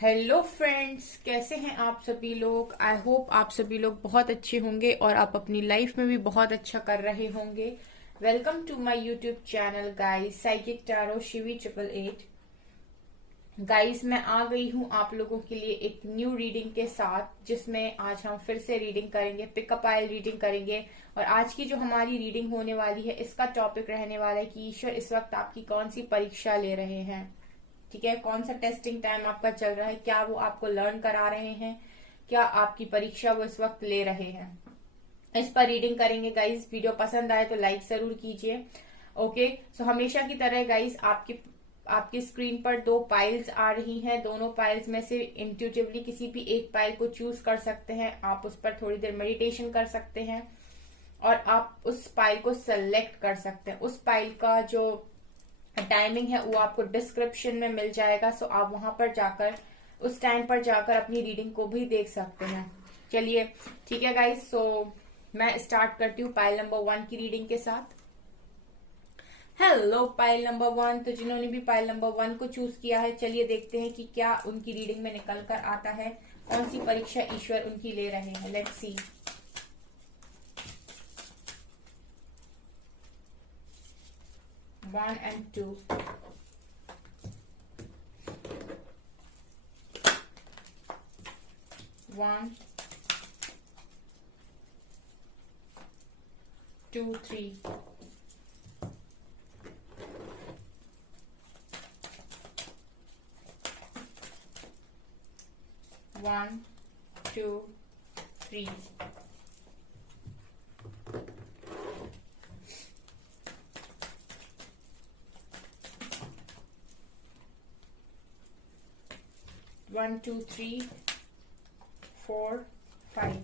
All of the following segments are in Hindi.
हेलो फ्रेंड्स, कैसे हैं आप सभी लोग। आई होप आप सभी लोग बहुत अच्छे होंगे और आप अपनी लाइफ में भी बहुत अच्छा कर रहे होंगे। Welcome to my YouTube channel guys, psychic tarot Shivi 888। Guys, मैं आ गई हूँ आप लोगों के लिए एक न्यू रीडिंग के साथ, जिसमें आज हम फिर से रीडिंग करेंगे, पिकअप आयल रीडिंग करेंगे। और आज की जो हमारी रीडिंग होने वाली है, इसका टॉपिक रहने वाला है कि ईश्वर इस वक्त आपकी कौन सी परीक्षा ले रहे हैं। ठीक है, कौन सा टेस्टिंग टाइम आपका चल रहा है, क्या वो आपको लर्न करा रहे हैं, क्या आपकी परीक्षा वो इस वक्त ले रहे हैं, इस पर रीडिंग करेंगे गाइस। वीडियो पसंद आए तो लाइक जरूर कीजिए। ओके, सो हमेशा की तरह गाइस, आपकी स्क्रीन पर दो पाइल्स आ रही हैं। दोनों पाइल्स में से इंट्यूटिवली किसी भी एक पाइल को चूज कर सकते हैं। आप उस पर थोड़ी देर मेडिटेशन कर सकते हैं और आप उस पाइल को सेलेक्ट कर सकते हैं। उस पाइल का जो टाइमिंग है वो आपको डिस्क्रिप्शन में मिल जाएगा, सो आप वहां पर जाकर उस टाइम पर जाकर अपनी रीडिंग को भी देख सकते हैं। चलिए ठीक है गाइस, सो मैं स्टार्ट करती हूँ पाइल नंबर 1 की रीडिंग के साथ। हेलो पाइल नंबर 1, तो जिन्होंने भी पाइल नंबर 1 को चूज किया है, चलिए देखते हैं कि क्या उनकी रीडिंग में निकल कर आता है, कौन सी परीक्षा ईश्वर उनकी ले रहे हैं। Let's see. 1 and 2। 1 2 3। 1 2 3। 1 2 3 4 5।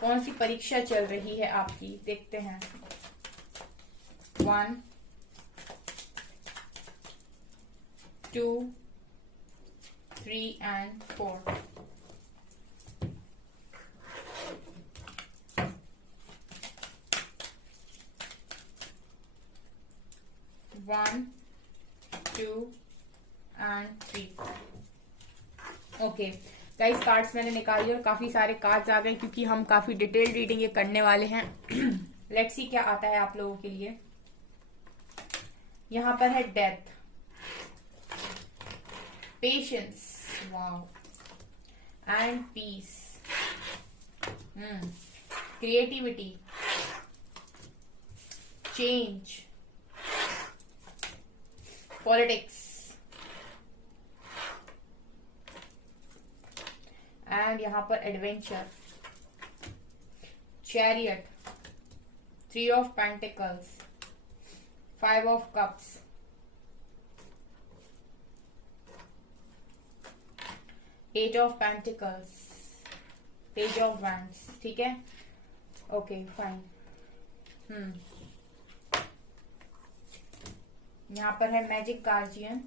कौन सी परीक्षा चल रही है आपकी, देखते हैं। 1 2 3 and 4। 1 2 and 3। Okay guys, cards मैंने निकाली और काफी सारे कार्ड्स आ गए क्योंकि हम काफी डिटेल रीडिंग ये करने वाले हैं। लेट्स सी क्या आता है आप लोगों के लिए। यहां पर है death, patience, wow, and peace, creativity, change, politics, and यहां पर adventure, chariot, 3 of Pentacles, 5 of Cups, 8 of Pentacles, Page of Wands। ठीक है, ओके फाइन। यहां पर है मैजिक गार्जियन,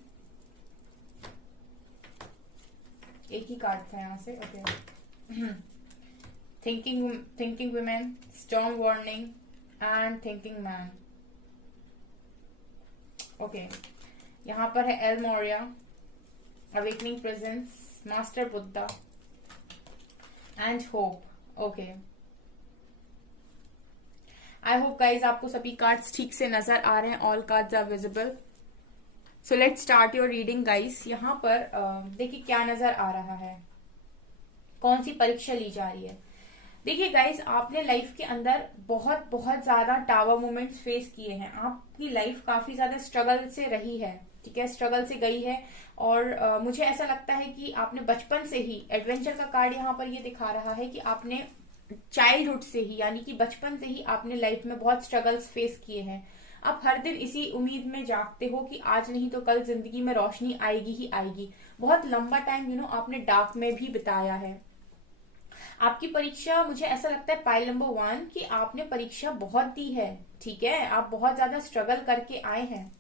एक ही कार्ड था यहां से। Okay, thinking women, storm warning and thinking man. Okay, यहां पर है El Morya, awakening presence, master Buddha and hope. Okay, I hope guys आपको सभी कार्ड्स ठीक से नजर आ रहे हैं, all cards are visible. So let's start your reading guys. यहाँ पर देखिए क्या नजर आ रहा है, कौन सी परीक्षा ली जा रही है। देखिए गाइस, आपने लाइफ के अंदर बहुत बहुत ज्यादा टावर मोमेंट्स फेस किए हैं। आपकी लाइफ काफी ज्यादा स्ट्रगल से रही है, ठीक है, स्ट्रगल से गई है। और मुझे ऐसा लगता है कि आपने बचपन से ही, एडवेंचर का कार्ड यहाँ पर ये दिखा रहा है कि आपने चाइल्डहुड से ही, यानी कि बचपन से ही आपने लाइफ में बहुत स्ट्रगल्स फेस किए हैं। आप हर दिन इसी उम्मीद में जागते हो कि आज नहीं तो कल जिंदगी में रोशनी आएगी ही आएगी। बहुत लंबा टाइम आपने डार्क में भी बिताया है। आपकी परीक्षा, मुझे ऐसा लगता है पाइल नंबर 1 कि आपने परीक्षा बहुत दी है, ठीक है, आप बहुत ज्यादा स्ट्रगल करके आए हैं।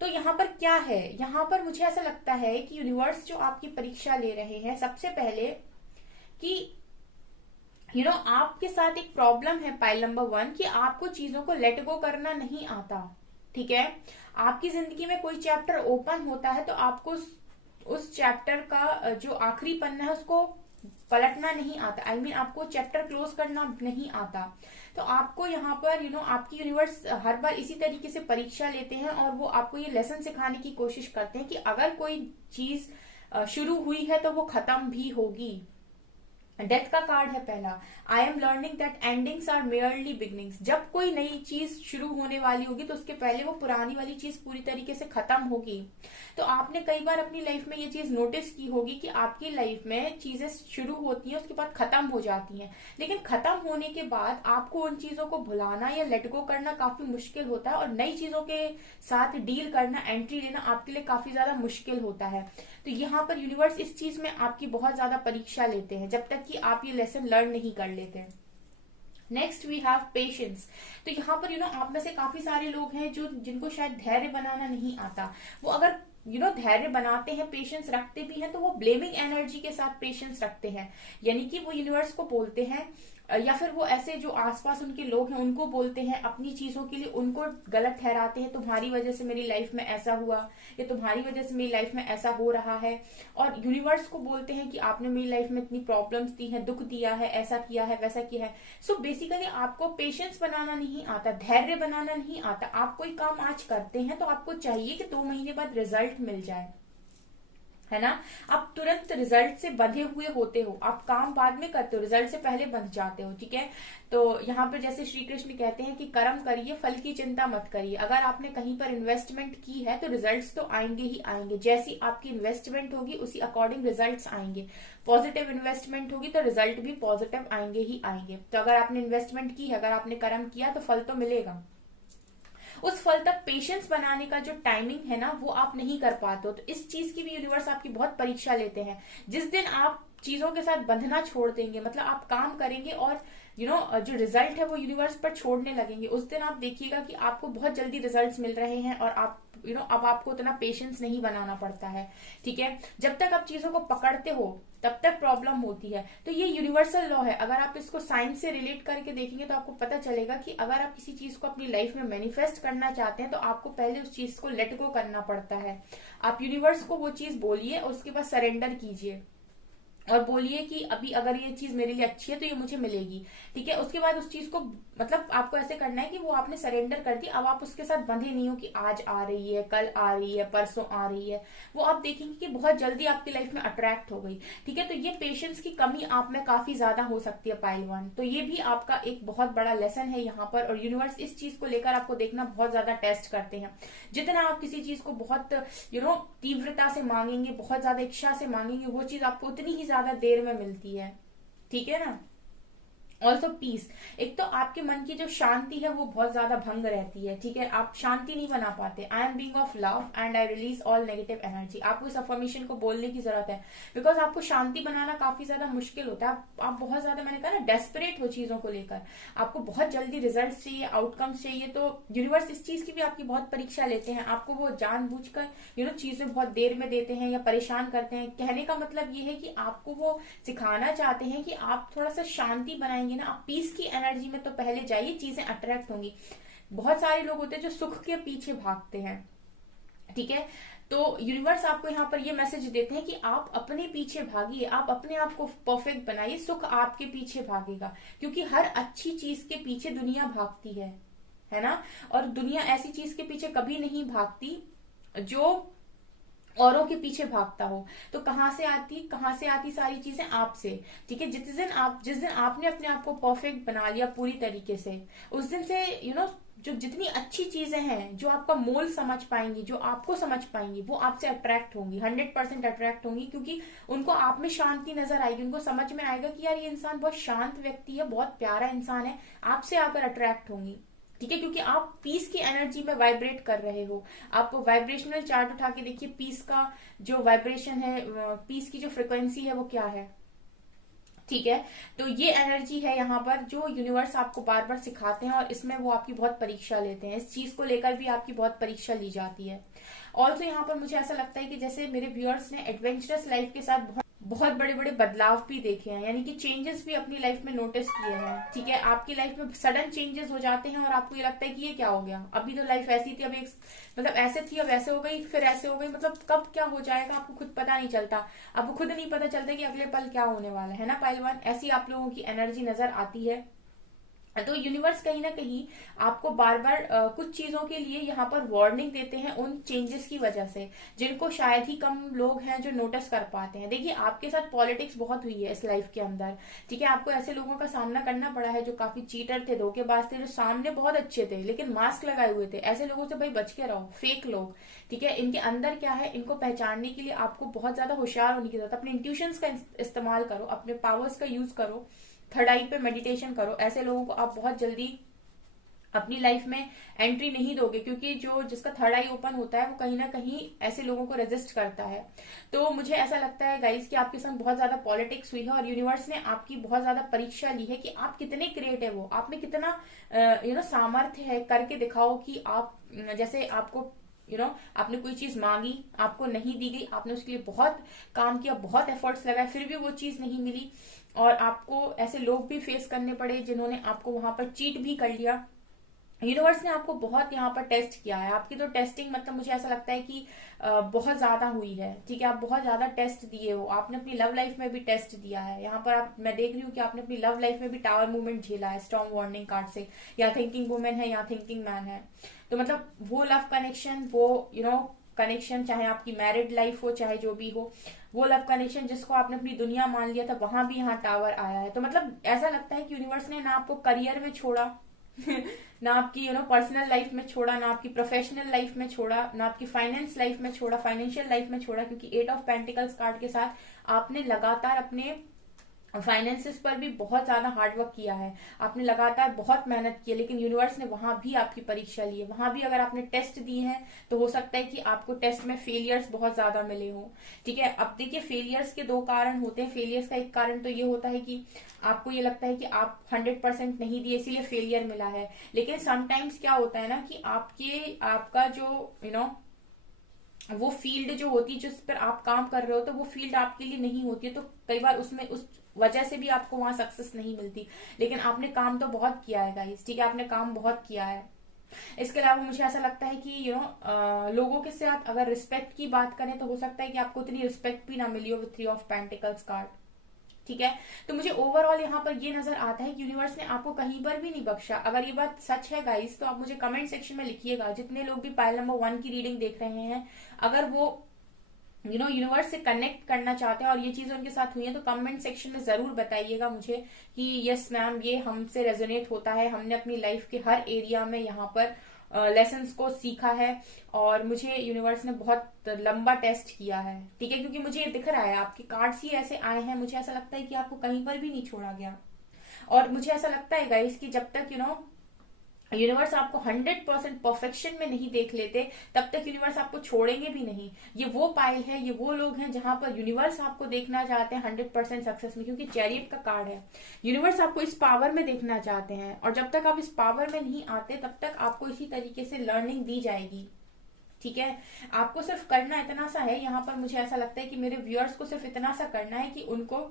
तो यहाँ पर क्या है, यहाँ पर मुझे ऐसा लगता है कि यूनिवर्स जो आपकी परीक्षा ले रहे हैं, सबसे पहले कि आपके साथ एक प्रॉब्लम है पाइल नंबर 1 कि आपको चीजों को लेट गो करना नहीं आता। ठीक है, आपकी जिंदगी में कोई चैप्टर ओपन होता है तो आपको उस चैप्टर का जो आखिरी पन्ना है उसको पलटना नहीं आता। I mean, आपको चैप्टर क्लोज करना नहीं आता। तो आपको यहाँ पर आपकी यूनिवर्स हर बार इसी तरीके से परीक्षा लेते हैं और वो आपको ये लेसन सिखाने की कोशिश करते हैं कि अगर कोई चीज शुरू हुई है तो वो खत्म भी होगी। डेथ का कार्ड है पहला। I am learning that endings are merely beginnings. जब कोई नई चीज शुरू होने वाली होगी तो उसके पहले वो पुरानी वाली चीज पूरी तरीके से खत्म होगी। तो आपने कई बार अपनी लाइफ में ये चीज नोटिस की होगी कि आपकी लाइफ में चीजें शुरू होती हैं उसके बाद खत्म हो जाती हैं, लेकिन खत्म होने के बाद आपको उन चीजों को भुलाना या लेट गो करना काफी मुश्किल होता है और नई चीजों के साथ डील करना, एंट्री लेना आपके लिए काफी ज्यादा मुश्किल होता है। तो यहाँ पर यूनिवर्स इस चीज में आपकी बहुत ज्यादा परीक्षा लेते हैं जब तक कि आप ये लेसन लर्न नहीं कर लेते। Next we have patience. तो यहाँ पर आप में से काफी सारे लोग हैं जो जिनको शायद धैर्य बनाना नहीं आता। वो अगर धैर्य बनाते हैं, पेशेंस रखते भी हैं, तो वो ब्लेमिंग एनर्जी के साथ पेशेंस रखते हैं। यानी कि वो यूनिवर्स को बोलते हैं या फिर वो ऐसे जो आसपास उनके लोग हैं उनको बोलते हैं, अपनी चीजों के लिए उनको गलत ठहराते हैं। तुम्हारी वजह से मेरी लाइफ में ऐसा हुआ या तुम्हारी वजह से मेरी लाइफ में ऐसा हो रहा है, और यूनिवर्स को बोलते हैं कि आपने मेरी लाइफ में इतनी प्रॉब्लम्स दी हैं, दुख दिया है, ऐसा किया है, वैसा किया है। सो बेसिकली आपको पेशेंस बनाना नहीं आता, धैर्य बनाना नहीं आता। आप कोई काम आज करते हैं तो आपको चाहिए कि 2 महीने बाद रिजल्ट मिल जाए, है ना। आप तुरंत रिजल्ट से बंधे हुए होते हो, आप काम बाद में करते हो, रिजल्ट से पहले बंध जाते हो, ठीक है। तो यहाँ पर जैसे श्री कृष्ण कहते हैं कि कर्म करिए, फल की चिंता मत करिए। अगर आपने कहीं पर इन्वेस्टमेंट की है तो रिजल्ट्स तो आएंगे ही आएंगे। जैसी आपकी इन्वेस्टमेंट होगी उसी अकॉर्डिंग रिजल्ट्स आएंगे। पॉजिटिव इन्वेस्टमेंट होगी तो रिजल्ट भी पॉजिटिव आएंगे ही आएंगे। तो अगर आपने इन्वेस्टमेंट की है, अगर आपने कर्म किया तो फल तो मिलेगा। उस फल तक पेशेंस बनाने का जो टाइमिंग है ना वो आप नहीं कर पाते हो। तो इस चीज की भी यूनिवर्स आपकी बहुत परीक्षा लेते हैं। जिस दिन आप चीजों के साथ बंधना छोड़ देंगे, मतलब आप काम करेंगे और जो रिजल्ट है वो यूनिवर्स पर छोड़ने लगेंगे, उस दिन आप देखिएगा कि आपको बहुत जल्दी रिजल्ट्स मिल रहे हैं और आप अब आपको उतना पेशेंस नहीं बनाना पड़ता है, ठीक है। जब तक आप चीजों को पकड़ते हो तब तक प्रॉब्लम होती है। तो ये यूनिवर्सल लॉ है। अगर आप इसको साइंस से रिलेट करके देखेंगे तो आपको पता चलेगा कि अगर आप किसी चीज को अपनी लाइफ में मैनिफेस्ट करना चाहते हैं तो आपको पहले उस चीज को लेट गो करना पड़ता है। आप यूनिवर्स को वो चीज बोलिए और उसके बाद सरेंडर कीजिए और बोलिए कि अभी अगर ये चीज मेरे लिए अच्छी है तो ये मुझे मिलेगी, ठीक है। उसके बाद उस चीज को मतलब आपको ऐसे करना है कि वो आपने सरेंडर कर दी। अब आप उसके साथ बंधे नहीं हो कि आज आ रही है, कल आ रही है, परसों आ रही है। वो आप देखेंगे कि बहुत जल्दी आपकी लाइफ में अट्रैक्ट हो गई, ठीक है। तो ये पेशेंस की कमी आप में काफी ज्यादा हो सकती है पाइल 1। तो ये भी आपका एक बहुत बड़ा लेसन है यहाँ पर। और यूनिवर्स इस चीज को लेकर आपको देखना बहुत ज्यादा टेस्ट करते हैं। जितना आप किसी चीज को बहुत तीव्रता से मांगेंगे, बहुत ज्यादा इच्छा से मांगेंगे, वो चीज आपको उतनी ही ज्यादा देर में मिलती है, ठीक है ना। Also peace. एक तो आपके मन की जो शांति है वो बहुत ज्यादा भंग रहती है, ठीक है। आप शांति नहीं बना पाते। I am being of love and I release all negative energy. आपको इस अफर्मेशन को बोलने की जरूरत है, बिकॉज आपको शांति बनाना काफी ज्यादा मुश्किल होता है। आप बहुत ज्यादा, मैंने कहा ना, डेस्परेट हो चीजों को लेकर। आपको बहुत जल्दी रिजल्ट चाहिए, आउटकम्स चाहिए। तो यूनिवर्स इस चीज की भी आपकी बहुत परीक्षा लेते हैं। आपको वो जानबूझकर चीजें बहुत देर में देते हैं या परेशान करते हैं। कहने का मतलब ये है कि आपको वो सिखाना चाहते हैं कि आप थोड़ा सा शांति बनाएंगे ना, आप पीस की एनर्जी में तो पहले जाइए, चीजें अट्रैक्ट होंगी। बहुत सारे लोग होते हैं जो सुख के पीछे भागते हैं, ठीक है। तो यूनिवर्स आपको यहाँ पर ये मैसेज देते हैं कि आप अपने पीछे भागिए, आप अपने आप को परफेक्ट बनाइए, सुख आपके पीछे भागेगा। क्योंकि हर अच्छी चीज के पीछे दुनिया भागती है ना। और दुनिया ऐसी चीज के पीछे कभी नहीं भागती जो औरों के पीछे भागता हो। तो कहां से आती सारी चीजें आपसे, ठीक है। जिस दिन आपने अपने आप को परफेक्ट बना लिया पूरी तरीके से, उस दिन से जो जितनी अच्छी चीजें हैं, जो आपका मोल समझ पाएंगी, जो आपको समझ पाएंगी, वो आपसे अट्रैक्ट होंगी, 100% अट्रैक्ट होंगी। क्योंकि उनको आप में शांति नजर आएगी, उनको समझ में आएगा कि यार ये इंसान बहुत शांत व्यक्ति है, बहुत प्यारा इंसान है, आपसे आकर अट्रैक्ट होंगी, ठीक है। क्योंकि आप पीस की एनर्जी में वाइब्रेट कर रहे हो। आप वाइब्रेशनल चार्ट उठा के देखिए, पीस का जो वाइब्रेशन है, पीस की जो फ्रिक्वेंसी है वो क्या है, ठीक है। तो ये एनर्जी है यहाँ पर जो यूनिवर्स आपको बार बार सिखाते हैं और इसमें वो आपकी बहुत परीक्षा लेते हैं। इस चीज को लेकर भी आपकी बहुत परीक्षा ली जाती है। ऑल्सो यहाँ पर मुझे ऐसा लगता है कि जैसे मेरे व्यूअर्स ने एडवेंचरस लाइफ के साथ बहुत बड़े बड़े बदलाव भी देखे हैं, यानी कि चेंजेस भी अपनी लाइफ में नोटिस किए हैं। ठीक है, आपकी लाइफ में सडन चेंजेस हो जाते हैं और आपको ये लगता है कि ये क्या हो गया, अभी तो लाइफ ऐसी थी, अब एक मतलब ऐसे थी, अब ऐसे हो गई, फिर ऐसे हो गई, मतलब कब क्या हो जाएगा आपको खुद पता नहीं चलता। आपको खुद नहीं पता चलता कि अगले पल क्या होने वाला है ना पहलवान। ऐसी आप लोगों की एनर्जी नजर आती है। तो यूनिवर्स कहीं ना कहीं आपको बार बार कुछ चीजों के लिए यहाँ पर वार्निंग देते हैं उन चेंजेस की वजह से, जिनको शायद ही कम लोग हैं जो नोटिस कर पाते हैं। देखिए, आपके साथ पॉलिटिक्स बहुत हुई है इस लाइफ के अंदर। ठीक है, आपको ऐसे लोगों का सामना करना पड़ा है जो काफी चीटर थे, धोखेबाज थे, जो सामने बहुत अच्छे थे लेकिन मास्क लगाए हुए थे। ऐसे लोगों से भाई बच के रहो, फेक लोग। ठीक है, इनके अंदर क्या है, इनको पहचानने के लिए आपको बहुत ज्यादा होशियार होने की जरूरत है। अपने इंट्यूशंस का इस्तेमाल करो, अपने पावर्स का यूज करो, थर्ड आई पे मेडिटेशन करो। ऐसे लोगों को आप बहुत जल्दी अपनी लाइफ में एंट्री नहीं दोगे, क्योंकि जो जिसका थर्ड आई ओपन होता है वो कहीं ना कहीं ऐसे लोगों को रेजिस्ट करता है। तो मुझे ऐसा लगता है गाइस कि आपके संग बहुत ज्यादा पॉलिटिक्स हुई है और यूनिवर्स ने आपकी बहुत ज्यादा परीक्षा ली है कि आप कितने क्रिएटिव हो, आप में कितना सामर्थ्य है। करके दिखाओ कि आप जैसे आपको आपने कोई चीज मांगी, आपको नहीं दी गई, आपने उसके लिए बहुत काम किया, बहुत एफर्ट्स लगाए, फिर भी वो चीज नहीं मिली और आपको ऐसे लोग भी फेस करने पड़े जिन्होंने आपको वहां पर चीट भी कर लिया। यूनिवर्स ने आपको बहुत यहाँ पर टेस्ट किया है। आपकी तो टेस्टिंग मतलब मुझे ऐसा लगता है कि बहुत ज्यादा हुई है। ठीक है, आप बहुत ज्यादा टेस्ट दिए हो, आपने अपनी लव लाइफ में भी टेस्ट दिया है। यहाँ पर मैं देख रही हूँ कि आपने अपनी लव लाइफ में भी टावर मूवमेंट झेला है स्टॉर्म वार्निंग कार्ड से। या थिंकिंग वुमेन है या थिंकिंग मैन है, तो मतलब वो लव कनेक्शन, वो कनेक्शन, चाहे आपकी मैरिड लाइफ हो चाहे जो भी हो, वो लव कनेक्शन जिसको आपने अपनी दुनिया मान लिया था, वहां भी यहाँ टावर आया है। तो मतलब ऐसा लगता है कि यूनिवर्स ने ना आपको करियर में छोड़ा ना आपकी पर्सनल लाइफ में छोड़ा, ना आपकी प्रोफेशनल लाइफ में छोड़ा, ना आपकी फाइनेंस लाइफ में छोड़ा, फाइनेंशियल लाइफ में छोड़ा, क्योंकि 8 ऑफ पेंटिकल्स कार्ड के साथ आपने लगातार अपने फाइनेंसिस पर भी बहुत ज्यादा हार्डवर्क किया है, आपने लगातार बहुत मेहनत की है, लेकिन यूनिवर्स ने वहां भी आपकी परीक्षा ली है। वहां भी अगर आपने टेस्ट दिए हैं तो हो सकता है कि आपको टेस्ट में फेलियर्स बहुत ज्यादा मिले हो। ठीक है, अब देखिए, फेलियर्स के दो कारण होते हैं। फेलियर्स का एक कारण तो ये होता है कि आपको ये लगता है कि आप 100% नहीं दिए इसीलिए फेलियर मिला है। लेकिन समटाइम्स क्या होता है ना कि आपका जो वो फील्ड जो होती है जिस पर आप काम कर रहे हो, तो वो फील्ड आपके लिए नहीं होती है, तो कई बार उसमें उस वजह से भी आपको वहां सक्सेस नहीं मिलती। लेकिन आपने काम तो बहुत किया है गाइस। ठीक है, आपने काम बहुत किया है। इसके अलावा मुझे ऐसा लगता है कि लोगों के साथ अगर रिस्पेक्ट की बात करें तो हो सकता है कि आपको उतनी रिस्पेक्ट भी ना मिली हो विद 3 ऑफ पेंटिकल्स कार्ड। ठीक है, तो मुझे ओवरऑल यहाँ पर ये नजर आता है कि यूनिवर्स ने आपको कहीं पर भी नहीं बख्शा। अगर ये बात सच है गाइस तो आप मुझे कमेंट सेक्शन में लिखिएगा। जितने लोग भी पाइल नंबर 1 की रीडिंग देख रहे हैं, अगर वो यूनिवर्स से कनेक्ट करना चाहते हैं और ये चीजें उनके साथ हुई है, तो कमेंट सेक्शन में जरूर बताइएगा मुझे कि यस मैम, ये हमसे रेजोनेट होता है, हमने अपनी लाइफ के हर एरिया में यहाँ पर लेसन्स को सीखा है और मुझे यूनिवर्स ने बहुत लंबा टेस्ट किया है। ठीक है, क्योंकि मुझे ये दिख रहा है आपके कार्ड्स ही ऐसे आए हैं, मुझे ऐसा लगता है कि आपको कहीं पर भी नहीं छोड़ा गया। और मुझे ऐसा लगता है गाइस कि जब तक यूनिवर्स आपको 100% परफेक्शन में नहीं देख लेते, तब तक यूनिवर्स आपको छोड़ेंगे भी नहीं। ये वो पाइल है, ये वो लोग हैं जहां पर यूनिवर्स आपको देखना चाहते हैं 100% सक्सेस में, क्योंकि चैरियट का कार्ड है। यूनिवर्स आपको इस पावर में देखना चाहते हैं और जब तक आप इस पावर में नहीं आते तब तक आपको इसी तरीके से लर्निंग दी जाएगी। ठीक है, आपको सिर्फ करना इतना सा है यहाँ पर, मुझे ऐसा लगता है कि मेरे व्यूअर्स को सिर्फ इतना सा करना है कि उनको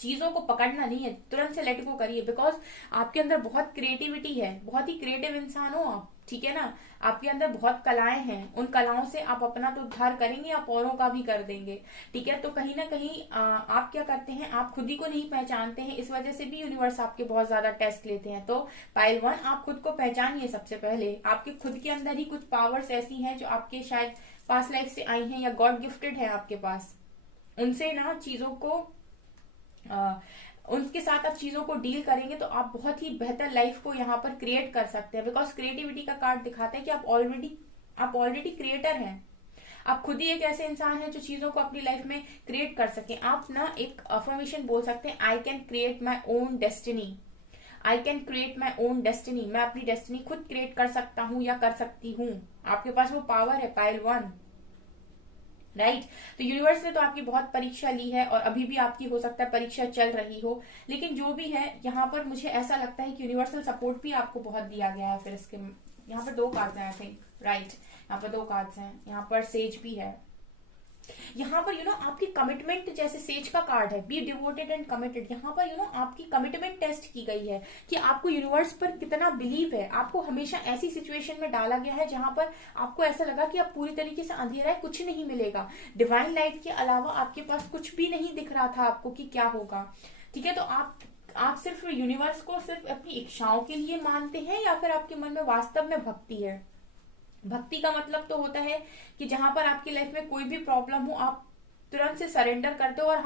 चीजों को पकड़ना नहीं है, तुरंत से लेट गो करिए। बिकॉज आपके अंदर बहुत क्रिएटिविटी है, बहुत ही क्रिएटिव इंसान हो आप। ठीक है ना, आपके अंदर बहुत कलाएं हैं, उन कलाओं से आप अपना तो उद्धार करेंगे, आप औरों का भी कर देंगे। ठीक है, तो कहीं ना कहीं आप क्या करते हैं, आप खुद ही को नहीं पहचानते हैं, इस वजह से भी यूनिवर्स आपके बहुत ज्यादा टेस्ट लेते हैं। तो पाइल 1, आप खुद को पहचानिए सबसे पहले। आपके खुद के अंदर ही कुछ पावर्स ऐसी हैं जो आपके शायद पास्ट लाइफ से आई हैं या गॉड गिफ्टेड है आपके पास। उनसे ना चीजों को उनके साथ आप चीजों को डील करेंगे तो आप बहुत ही बेहतर लाइफ को यहाँ पर क्रिएट कर सकते हैं। बिकॉज क्रिएटिविटी का कार्ड दिखाता है कि आप ऑलरेडी क्रिएटर हैं। आप खुद ही एक ऐसे इंसान हैं जो चीजों को अपनी लाइफ में क्रिएट कर सके। आप ना एक अफर्मेशन बोल सकते हैं, I can create my own destiny. I can create my own destiny. मैं अपनी डेस्टिनी खुद क्रिएट कर सकता हूँ या कर सकती हूँ। आपके पास वो पावर है पाइल 1, राइट। तो यूनिवर्स ने तो आपकी बहुत परीक्षा ली है और अभी भी आपकी हो सकता है परीक्षा चल रही हो, लेकिन जो भी है यहाँ पर मुझे ऐसा लगता है कि यूनिवर्सल सपोर्ट भी आपको बहुत दिया गया है। फिर इसके यहाँ पर 2 कार्ड्स हैं आई थिंक, राइट। यहाँ पर 2 कार्ड्स हैं, यहाँ पर सेज भी है, यहाँ पर आपकी कमिटमेंट, जैसे सेज का कार्ड है, बी डिवोटेड एंड कमिटेड, यहाँ पर आपकी कमिटमेंट टेस्ट की गई है कि आपको यूनिवर्स पर कितना बिलीव है। आपको हमेशा ऐसी सिचुएशन में डाला गया है जहां पर आपको ऐसा लगा कि अब पूरी तरीके से अंधेरा है, कुछ नहीं मिलेगा, डिवाइन लाइट के अलावा आपके पास कुछ भी नहीं दिख रहा था आपको कि क्या होगा। ठीक है, तो आप सिर्फ यूनिवर्स को सिर्फ अपनी इच्छाओं के लिए मानते हैं, या फिर आपके मन में वास्तव में भक्ति है? भक्ति का मतलब तो होता है कि जहां पर आपकी लाइफ में कोई भी प्रॉब्लम हो, आप तुरंत से सरेंडर करते हो, और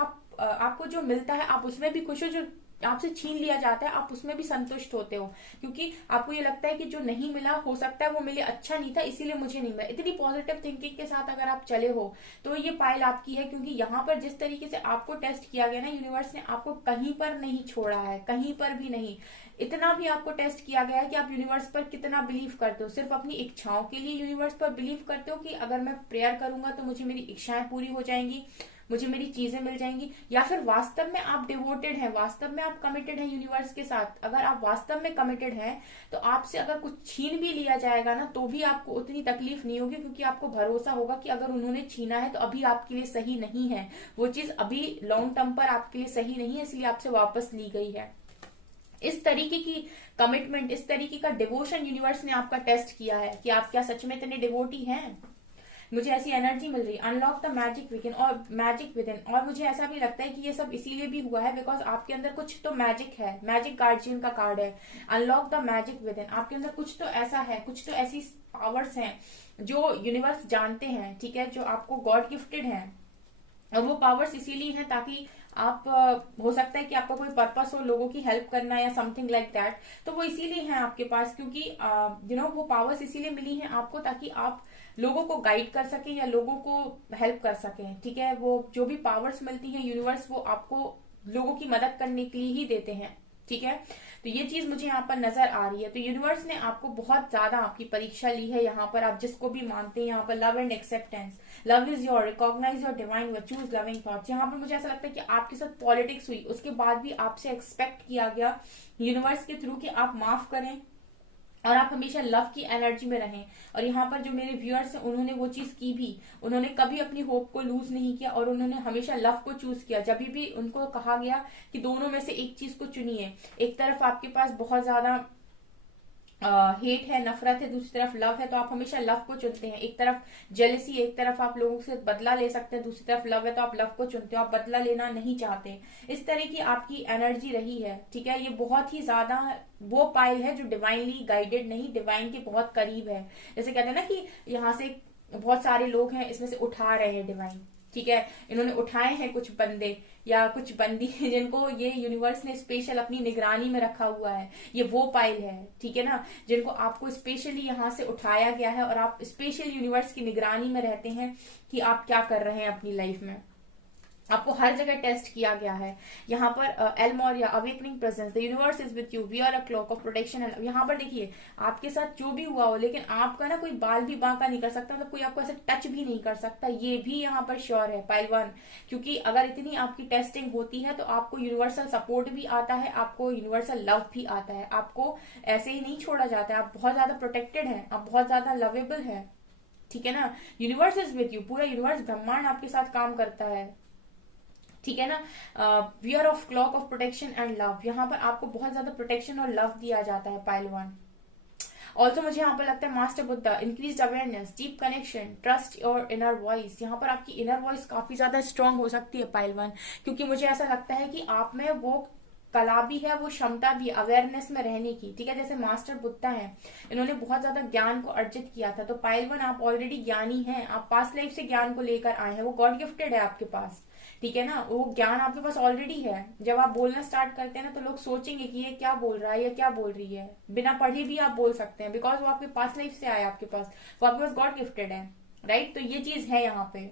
आपको जो मिलता है आप उसमें भी खुश हो, जो आपसे छीन लिया जाता है आप उसमें भी संतुष्ट होते हो, क्योंकि आपको ये लगता है कि जो नहीं मिला, हो सकता है वो मेरे अच्छा नहीं था, इसीलिए मुझे नहीं मिला। इतनी पॉजिटिव थिंकिंग के साथ अगर आप चले हो तो ये पाइल आपकी है, क्योंकि यहाँ पर जिस तरीके से आपको टेस्ट किया गया ना, यूनिवर्स ने आपको कहीं पर नहीं छोड़ा है, कहीं पर भी नहीं। इतना भी आपको टेस्ट किया गया है कि आप यूनिवर्स पर कितना बिलीव करते हो। सिर्फ अपनी इच्छाओं के लिए यूनिवर्स पर बिलीव करते हो कि अगर मैं प्रेयर करूंगा तो मुझे मेरी इच्छाएं पूरी हो जाएंगी, मुझे मेरी चीजें मिल जाएंगी, या फिर वास्तव में आप डिवोटेड हैं, वास्तव में आप कमिटेड हैं यूनिवर्स के साथ। अगर आप वास्तव में कमिटेड हैं तो आपसे अगर कुछ छीन भी लिया जाएगा ना, तो भी आपको उतनी तकलीफ नहीं होगी, क्योंकि आपको भरोसा होगा कि अगर उन्होंने छीना है तो अभी आपके लिए सही नहीं है, वो चीज अभी लॉन्ग टर्म पर आपके लिए सही नहीं है, इसलिए आपसे वापस ली गई है। इस तरीके की कमिटमेंट, इस तरीके का डिवोशन यूनिवर्स ने आपका टेस्ट किया है कि आप क्या सच में इतने डिवोटी हैं। मुझे ऐसी एनर्जी मिल रही है, unlock the magic with in, और मैजिक विद इन। और मुझे ऐसा भी लगता है कि ये सब इसीलिए भी हुआ है बिकॉज आपके अंदर कुछ तो मैजिक है, मैजिक गार्जियन का कार्ड है, unlock the magic with in. आपके अंदर कुछ तो ऐसा है, कुछ तो ऐसी पावर्स हैं जो यूनिवर्स जानते हैं, ठीक है, जो आपको गॉड गिफ्टेड है। और वो पावर्स इसीलिए हैं ताकि आप, हो सकता है कि आपका कोई पर्पस हो, लोगों की हेल्प करना या समथिंग लाइक दैट, तो वो इसीलिए है आपके पास, क्योंकि वो पावर्स इसीलिए मिली हैं आपको ताकि आप लोगों को गाइड कर सकें या लोगों को हेल्प कर सकें। ठीक है, वो जो भी पावर्स मिलती हैं यूनिवर्स, वो आपको लोगों की मदद करने के लिए ही देते हैं। ठीक है, तो ये चीज मुझे यहाँ पर नजर आ रही है। तो यूनिवर्स ने आपको बहुत ज्यादा आपकी परीक्षा ली है यहाँ पर, आप जिसको भी मानते हैं। यहाँ पर love and acceptance, love is your, recognize your divine choose loving thoughts. यहाँ पर मुझे ऐसा लगता है कि आपके साथ पॉलिटिक्स हुई, उसके बाद भी आपसे एक्सपेक्ट किया गया यूनिवर्स के थ्रू कि आप माफ करें और आप हमेशा लव की एनर्जी में रहें। और यहाँ पर जो मेरे व्यूअर्स हैं उन्होंने वो चीज की भी, उन्होंने कभी अपनी होप को लूज नहीं किया और उन्होंने हमेशा लव को चूज किया। जब भी उनको कहा गया कि दोनों में से एक चीज को चुनिए, एक तरफ आपके पास बहुत ज्यादा हेट है, नफरत है, दूसरी तरफ लव है, तो आप हमेशा लव को चुनते हैं। एक तरफ जेलसी, एक तरफ आप लोगों से बदला ले सकते हैं, दूसरी तरफ लव है तो आप लव को चुनते हो, आप बदला लेना नहीं चाहते। इस तरह की आपकी एनर्जी रही है। ठीक है, ये बहुत ही ज्यादा वो पाइल है जो डिवाइनली गाइडेड नहीं, डिवाइन के बहुत करीब है। जैसे कहते हैं ना कि यहाँ से बहुत सारे लोग हैं, इसमें से उठा रहे हैं डिवाइन। ठीक है, इन्होंने उठाए हैं कुछ बंदे या कुछ बंदी जिनको ये यूनिवर्स ने स्पेशल अपनी निगरानी में रखा हुआ है। ये वो पाइल है, ठीक है ना, जिनको आपको स्पेशली यहाँ से उठाया गया है और आप स्पेशल यूनिवर्स की निगरानी में रहते हैं कि आप क्या कर रहे हैं अपनी लाइफ में। आपको हर जगह टेस्ट किया गया है। यहाँ पर एल्मोर या awakening presence, the universe is with you, we are a cloak of protection. यहाँ पर देखिए, आपके साथ जो भी हुआ हो, लेकिन आपका ना कोई बाल भी बांका नहीं कर सकता, मतलब कोई आपको ऐसे टच भी नहीं कर सकता, ये भी यहाँ पर श्योर है पाइल 1। क्योंकि अगर इतनी आपकी टेस्टिंग होती है तो आपको यूनिवर्सल सपोर्ट भी आता है, आपको यूनिवर्सल लव भी आता है, आपको ऐसे ही नहीं छोड़ा जाता है, आप बहुत ज्यादा प्रोटेक्टेड है, आप बहुत ज्यादा लवेबल है। ठीक है ना, यूनिवर्स इज विथ यू, पूरा यूनिवर्स ब्रह्मांड आपके साथ काम करता है। ठीक है ना, we are of cloak of protection and love, यहाँ पर आपको बहुत ज्यादा प्रोटेक्शन और लव दिया जाता है पाइल 1। ऑल्सो मुझे यहाँ पर लगता है master Buddha, increase awareness, deep connection, trust और इनर वॉइस। यहाँ पर आपकी इनर वॉइस काफी ज्यादा स्ट्रांग हो सकती है पाइल 1, क्योंकि मुझे ऐसा लगता है कि आप में वो कला भी है, वो क्षमता भी, अवेयरनेस में रहने की। ठीक है, जैसे मास्टर बुद्धा है, इन्होंने बहुत ज्यादा ज्ञान को अर्जित किया था, तो पाइल 1 आप ऑलरेडी ज्ञानी हैं, आप पास्ट लाइफ से ज्ञान को लेकर आए हैं, वो गॉड गिफ्टेड है आपके पास। ठीक है ना, वो ज्ञान आपके पास ऑलरेडी है। जब आप बोलना स्टार्ट करते हैं ना, तो लोग सोचेंगे कि ये क्या बोल रहा है, ये क्या बोल रही है। बिना पढ़े भी आप बोल सकते हैं, बिकॉज वो आपके पास लाइफ से आया आपके पास, वो आपके पास गॉड गिफ्टेड है। राइट, तो ये चीज है यहाँ पे।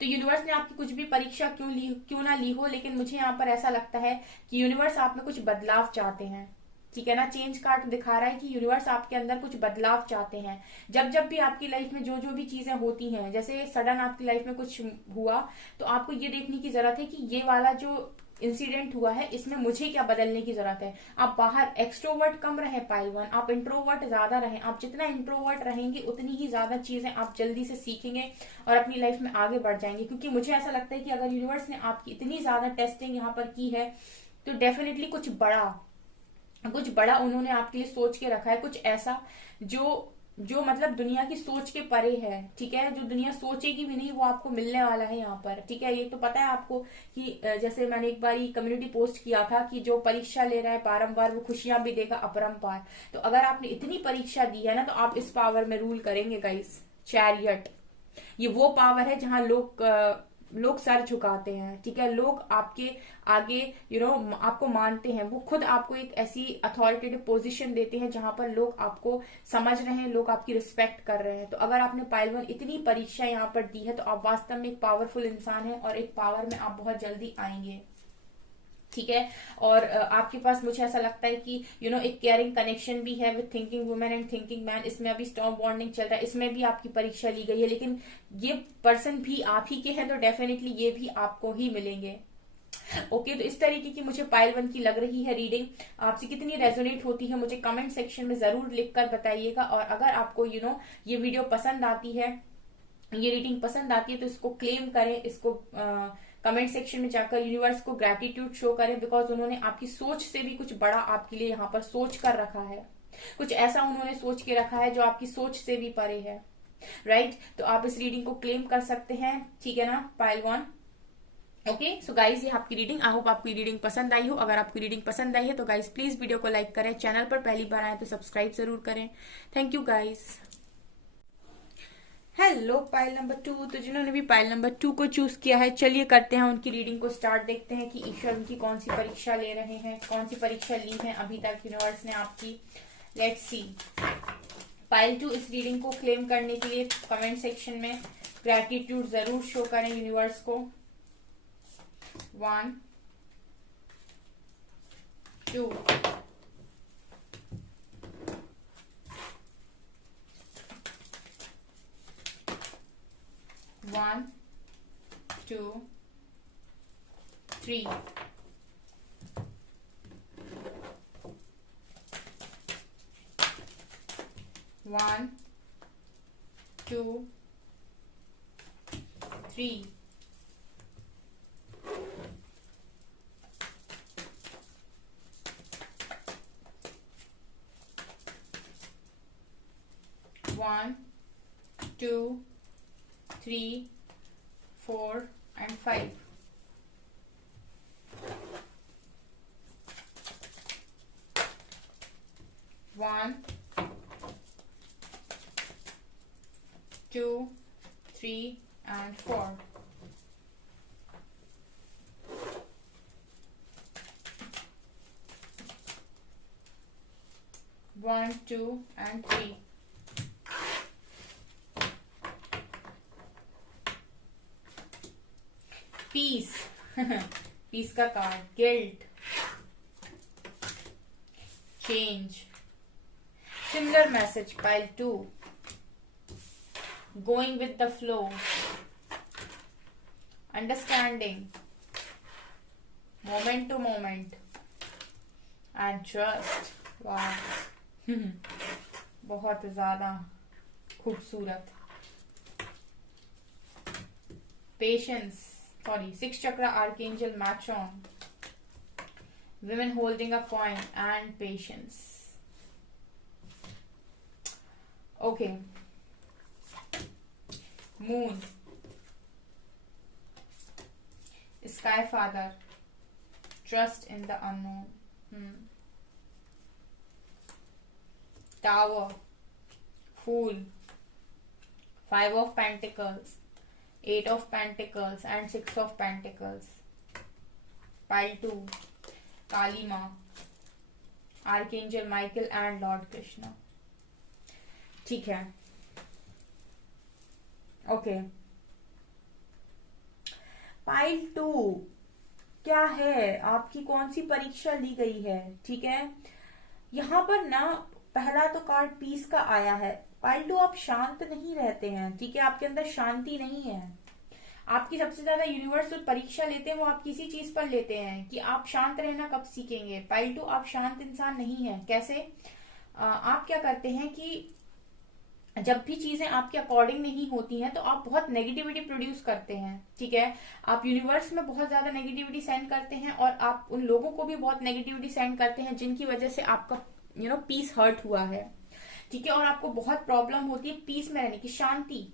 तो यूनिवर्स ने आपकी कुछ भी परीक्षा क्यों ना ली हो, लेकिन मुझे यहाँ पर ऐसा लगता है कि यूनिवर्स आप में कुछ बदलाव चाहते हैं। ठीक है ना, चेंज कार्ड दिखा रहा है कि यूनिवर्स आपके अंदर कुछ बदलाव चाहते हैं। जब भी आपकी लाइफ में जो भी चीजें होती हैं, जैसे सडन आपकी लाइफ में कुछ हुआ, तो आपको ये देखने की जरूरत है कि ये वाला जो इंसिडेंट हुआ है, इसमें मुझे क्या बदलने की जरूरत है। आप बाहर एक्सट्रोवर्ट कम रहे पाइल वन, आप इंट्रोवर्ट ज्यादा रहें। आप जितना इंट्रोवर्ट रहेंगे उतनी ही ज्यादा चीजें आप जल्दी से सीखेंगे और अपनी लाइफ में आगे बढ़ जाएंगे। क्योंकि मुझे ऐसा लगता है कि अगर यूनिवर्स ने आपकी इतनी ज्यादा टेस्टिंग यहाँ पर की है तो डेफिनेटली कुछ बड़ा उन्होंने आपके लिए सोच के रखा है, कुछ ऐसा जो जो मतलब दुनिया की सोच के परे है। ठीक है, जो दुनिया सोचेगी भी नहीं वो आपको मिलने वाला है यहाँ पर। ठीक है, ये तो पता है आपको कि जैसे मैंने एक बार कम्युनिटी पोस्ट किया था कि जो परीक्षा ले रहा है बारंबार वो खुशियां भी देगा अपरंपार। तो अगर आपने इतनी परीक्षा दी है ना तो आप इस पावर में रूल करेंगे गाइस। चैरियट, ये वो पावर है जहां लोग सर झुकाते हैं। ठीक है, लोग आपके आगे आपको मानते हैं। वो खुद आपको एक ऐसी अथॉरिटेटिव पोजीशन देते हैं जहां पर लोग आपको समझ रहे हैं, लोग आपकी रिस्पेक्ट कर रहे हैं। तो अगर आपने पाइल वन इतनी परीक्षा यहाँ पर दी है तो आप वास्तव में एक पावरफुल इंसान है और एक पावर में आप बहुत जल्दी आएंगे। ठीक है, और आपके पास मुझे ऐसा लगता है कि एक केयरिंग कनेक्शन भी है with thinking women and thinking man. इसमें अभी स्टॉर्म बॉन्डिंग चल रहा है, इसमें भी आपकी परीक्षा ली गई है, लेकिन ये पर्सन भी आप ही के हैं तो डेफिनेटली ये भी आपको ही मिलेंगे। ओके, तो इस तरीके की मुझे पाइल वन की लग रही है रीडिंग। आपसे कितनी रेजोनेट होती है मुझे कमेंट सेक्शन में जरूर लिखकर बताइएगा। और अगर आपको ये वीडियो पसंद आती है, ये रीडिंग पसंद आती है तो इसको क्लेम करें, इसको कमेंट सेक्शन में जाकर यूनिवर्स को ग्रेटिट्यूड शो करें। बिकॉज उन्होंने आपकी सोच से भी कुछ बड़ा आपके लिए यहाँ पर सोच कर रखा है। कुछ ऐसा उन्होंने सोच के रखा है जो आपकी सोच से भी परे है। राइट, तो आप इस रीडिंग को क्लेम कर सकते हैं। ठीक है ना pile one. Okay, so guys ये आपकी रीडिंग, आई होप आपकी रीडिंग पसंद आई हो। अगर आपकी रीडिंग पसंद आई है तो गाइज प्लीज वीडियो को लाइक करें, चैनल पर पहली बार आए तो सब्सक्राइब जरूर करें। Thank you guys. Hello pile number 2, तो जिन्होंने भी पाइल नंबर 2 को चूज किया है, चलिए करते हैं उनकी रीडिंग को स्टार्ट। देखते हैं कि ईश्वर उनकी कौन सी परीक्षा ले रहे हैं, कौन सी परीक्षा ली है अभी तक यूनिवर्स ने आपकी। Let's see. पाइल 2 इस रीडिंग को क्लेम करने के लिए कमेंट सेक्शन में ग्रेटिट्यूड जरूर शो करें यूनिवर्स को। 1 2 1 2 3 1 2 3 1 2 3 4 and 5 1 2 3 and 4 1 2 and 3 peace peace का card, guilt, change, similar message pile 2, going with the flow, understanding, moment to moment and trust. वाह बहुत ज्यादा खूबसूरत। पेशेंस, sorry, 6 chakra archangel Matron, women holding a coin and patience. Okay, moon, sky father, trust in the unknown. Tower, fool, 5 of pentacles, 8 of pentacles and 6 of pentacles. Pile 2, Kali Ma, Archangel Michael and Lord Krishna. ठीक है, ओके। पाइल 2 क्या है, आपकी कौन सी परीक्षा ली गई है? ठीक है, यहाँ पर ना पहला तो कार्ड पीस का आया है। पाइल 2 आप शांत नहीं रहते हैं। ठीक है, आपके अंदर शांति नहीं है। आपकी सबसे ज्यादा यूनिवर्स जो परीक्षा लेते हैं वो आप किसी चीज पर लेते हैं कि आप शांत रहना कब सीखेंगे। पाइल 2, आप शांत इंसान नहीं है। कैसे? आप क्या करते हैं कि जब भी चीजें आपके अकॉर्डिंग नहीं होती हैं तो आप बहुत नेगेटिविटी प्रोड्यूस करते हैं, ठीक है। आप यूनिवर्स में बहुत ज्यादा नेगेटिविटी सेंड करते हैं और आप उन लोगों को भी बहुत नेगेटिविटी सेंड करते हैं जिनकी वजह से आपका पीस हर्ट हुआ है, ठीक है। और आपको बहुत प्रॉब्लम होती है पीस में रहने की, शांति।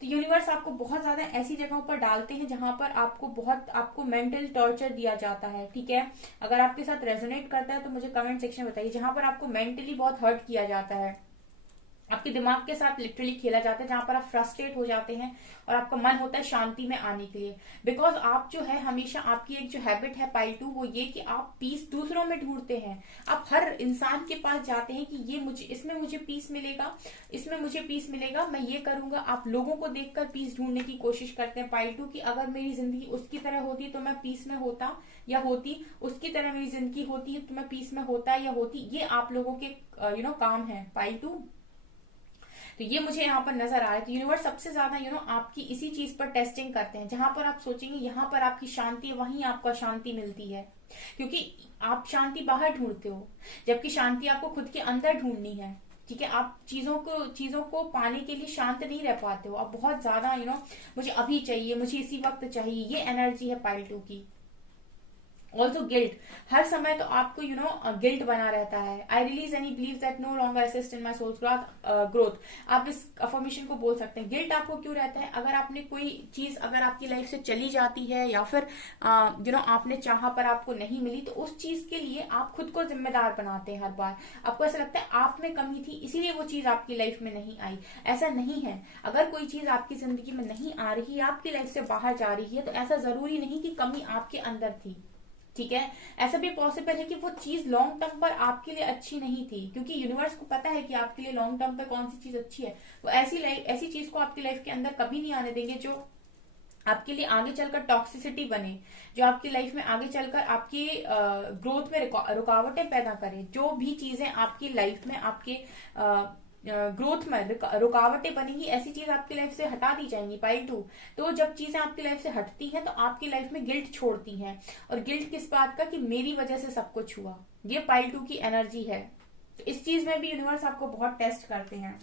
तो यूनिवर्स आपको बहुत ज्यादा ऐसी जगहों पर डालते हैं जहां पर आपको मेंटल टॉर्चर दिया जाता है, ठीक है। अगर आपके साथ रेजोनेट करता है तो मुझे कमेंट सेक्शन में बताइए। जहां पर आपको मेंटली बहुत हर्ट किया जाता है, आपके दिमाग के साथ लिटरली खेला जाता है, जहां पर आप फ्रस्ट्रेट हो जाते हैं और आपका मन होता है शांति में आने के लिए। बिकॉज आप जो है हमेशा, आपकी एक जो हैबिट है पाइल 2, वो ये कि आप पीस दूसरों में ढूंढते हैं। आप हर इंसान के पास जाते हैं कि इसमें मुझे पीस मिलेगा, इसमें मुझे पीस मिलेगा, मैं ये करूंगा। आप लोगों को देखकर पीस ढूंढने की कोशिश करते हैं पाइल 2 की अगर मेरी जिंदगी उसकी तरह होती तो मैं पीस में होता या होती, उसकी तरह मेरी जिंदगी होती तो मैं पीस में होता या होती। ये आप लोगों के काम है पाइल 2। तो ये मुझे यहाँ पर नजर आ रहा है। तो यूनिवर्स सबसे ज्यादा आपकी इसी चीज पर टेस्टिंग करते हैं। जहां पर आप सोचेंगे यहाँ पर आपकी शांति है, वहीं आपको शांति मिलती है, क्योंकि आप शांति बाहर ढूंढते हो, जबकि शांति आपको खुद के अंदर ढूंढनी है, ठीक है। आप चीजों को पाने के लिए शांत नहीं रह पाते हो। आप बहुत ज्यादा मुझे अभी चाहिए, मुझे इसी वक्त चाहिए, ये एनर्जी है पाइल 2 की। ऑल्सो गिल्ट, हर समय तो आपको गिल्ट बना रहता है। I release any believe that no longer assist in my soul's growth. आप इस अफर्मेशन को बोल सकते हैं। गिल्ट आपको क्यों रहता है? अगर आपने कोई चीज अगर आपकी लाइफ से चली जाती है या फिर आपने चाहा पर आपको नहीं मिली, तो उस चीज के लिए आप खुद को जिम्मेदार बनाते हैं। हर बार आपको ऐसा लगता है आप में कमी थी इसीलिए वो चीज आपकी लाइफ में नहीं आई। ऐसा नहीं है। अगर कोई चीज आपकी जिंदगी में नहीं आ रही, आपकी लाइफ से बाहर जा रही है, तो ऐसा जरूरी नहीं कि कमी आपके अंदर थी, ठीक है। ऐसा भी पॉसिबल है कि वो चीज लॉन्ग टर्म पर आपके लिए अच्छी नहीं थी, क्योंकि यूनिवर्स को पता है कि आपके लिए लॉन्ग टर्म पे कौन सी चीज अच्छी है। वो ऐसी चीज को आपकी लाइफ के अंदर कभी नहीं आने देंगे जो आपके लिए आगे चलकर टॉक्सिसिटी बने, जो आपकी लाइफ में आगे चलकर आपकी ग्रोथ में रुकावटें पैदा करे। जो भी चीजें आपकी लाइफ में आपके ग्रोथ में रुकावटें बनेगी, ऐसी चीज आपकी लाइफ से हटा दी जाएंगी पाइल 2। तो जब चीजें आपकी लाइफ से हटती हैं तो आपकी लाइफ में गिल्ट छोड़ती हैं। और गिल्ट किस बात का? कि मेरी वजह से सब कुछ हुआ। ये पाइल 2 की एनर्जी है। तो इस चीज में भी यूनिवर्स आपको बहुत टेस्ट करते हैं।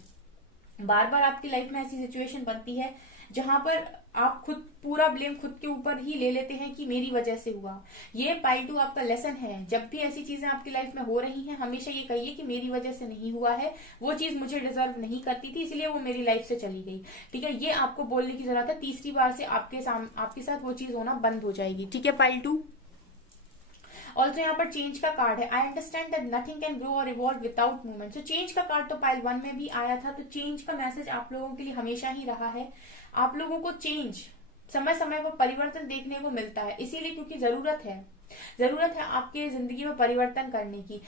बार बार आपकी लाइफ में ऐसी सिचुएशन बनती है जहां पर आप खुद पूरा ब्लेम खुद के ऊपर ही ले लेते हैं कि मेरी वजह से हुआ। ये पाइल 2 आपका लेसन है। जब भी ऐसी चीजें आपकी लाइफ में हो रही हैं, हमेशा ये कहिए कि मेरी वजह से नहीं हुआ है, वो चीज मुझे डिजर्व नहीं करती थी, इसलिए वो मेरी लाइफ से चली गई, ठीक है। ये आपको बोलने की जरूरत है। तीसरी बार से आपके साथ वो चीज होना बंद हो जाएगी, ठीक है पाइल 2। ऑल्सो यहाँ पर चेंज का कार्ड है। I understand that nothing can grow or evolve without movement. So change का कार्ड तो पाइल 1 में भी आया था। तो चेंज का मैसेज आप लोगों के लिए हमेशा ही रहा है। आप लोगों को चेंज, समय समय पर परिवर्तन देखने को मिलता है, इसीलिए क्योंकि जरूरत है आपके जिंदगी में परिवर्तन करने की।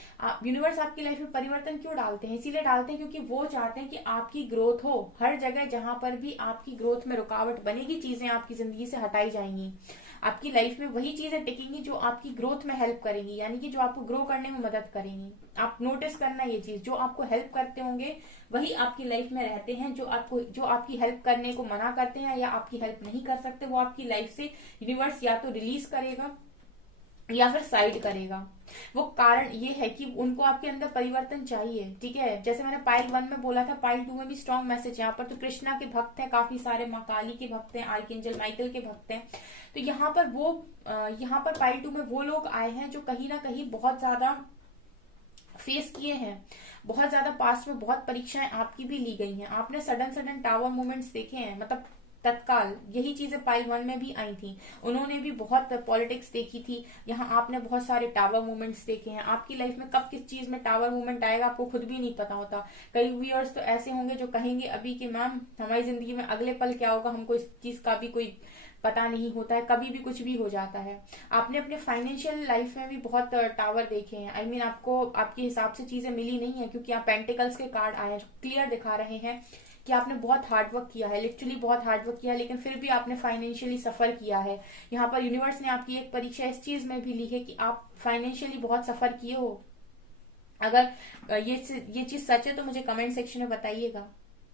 यूनिवर्स आपकी लाइफ में परिवर्तन क्यों डालते हैं? इसीलिए डालते हैं क्योंकि वो चाहते हैं कि आपकी ग्रोथ हो। हर जगह जहां पर भी आपकी ग्रोथ में रुकावट बनेगी, चीजें आपकी जिंदगी से हटाई जाएंगी। आपकी लाइफ में वही चीजें टिकेंगी जो आपकी ग्रोथ में हेल्प करेंगी, यानी कि जो आपको ग्रो करने में मदद करेंगी। आप नोटिस करना ये चीज, जो आपको हेल्प करते होंगे वही आपकी लाइफ में रहते हैं। जो आपकी हेल्प करने को मना करते हैं या आपकी हेल्प नहीं कर सकते, वो आपकी लाइफ से यूनिवर्स या तो रिलीज करेगा या फिर साइड करेगा। वो कारण ये है कि उनको आपके अंदर परिवर्तन चाहिए, ठीक है। जैसे मैंने पाइल 1 में बोला था, पाइल 2 में भी स्ट्रॉन्ग मैसेज। यहाँ पर तो कृष्णा के भक्त हैं काफी सारे, माँ काली के भक्त हैं, आर्कएंजल माइकल के भक्त हैं। तो यहाँ पर पाइल 2 में वो लोग आए हैं जो कहीं ना कहीं बहुत ज्यादा फेस किए हैं। बहुत ज्यादा पास्ट में बहुत परीक्षाएं आपकी भी ली गई हैं। आपने सडन टावर मूवमेंट्स देखे हैं, मतलब तत्काल। यही चीजें पाइल 1 में भी आई थी। उन्होंने भी बहुत पॉलिटिक्स देखी थी। यहाँ आपने बहुत सारे टावर मूवमेंट्स देखे हैं। आपकी लाइफ में कब किस चीज में टावर मूवमेंट आएगा आपको खुद भी नहीं पता होता। कई व्यूअर्स तो ऐसे होंगे जो कहेंगे अभी कि मैम हमारी जिंदगी में अगले पल क्या होगा, हमको इस चीज का भी कोई पता नहीं होता है, कभी भी कुछ भी हो जाता है। आपने अपने फाइनेंशियल लाइफ में भी बहुत टावर देखे हैं। आई मीन आपको आपके हिसाब से चीजें मिली नहीं है, क्योंकि आप पेंटिकल्स के कार्ड आए हैं जो क्लियर दिखा रहे हैं कि आपने बहुत हार्डवर्क किया है, लिटरली बहुत हार्डवर्क किया है, लेकिन फिर भी आपने फाइनेंशियली सफर किया है। यहाँ पर यूनिवर्स ने आपकी एक परीक्षा इस चीज में भी ली है कि आप फाइनेंशियली बहुत सफर किए हो। अगर ये चीज सच है तो मुझे कमेंट सेक्शन में बताइएगा,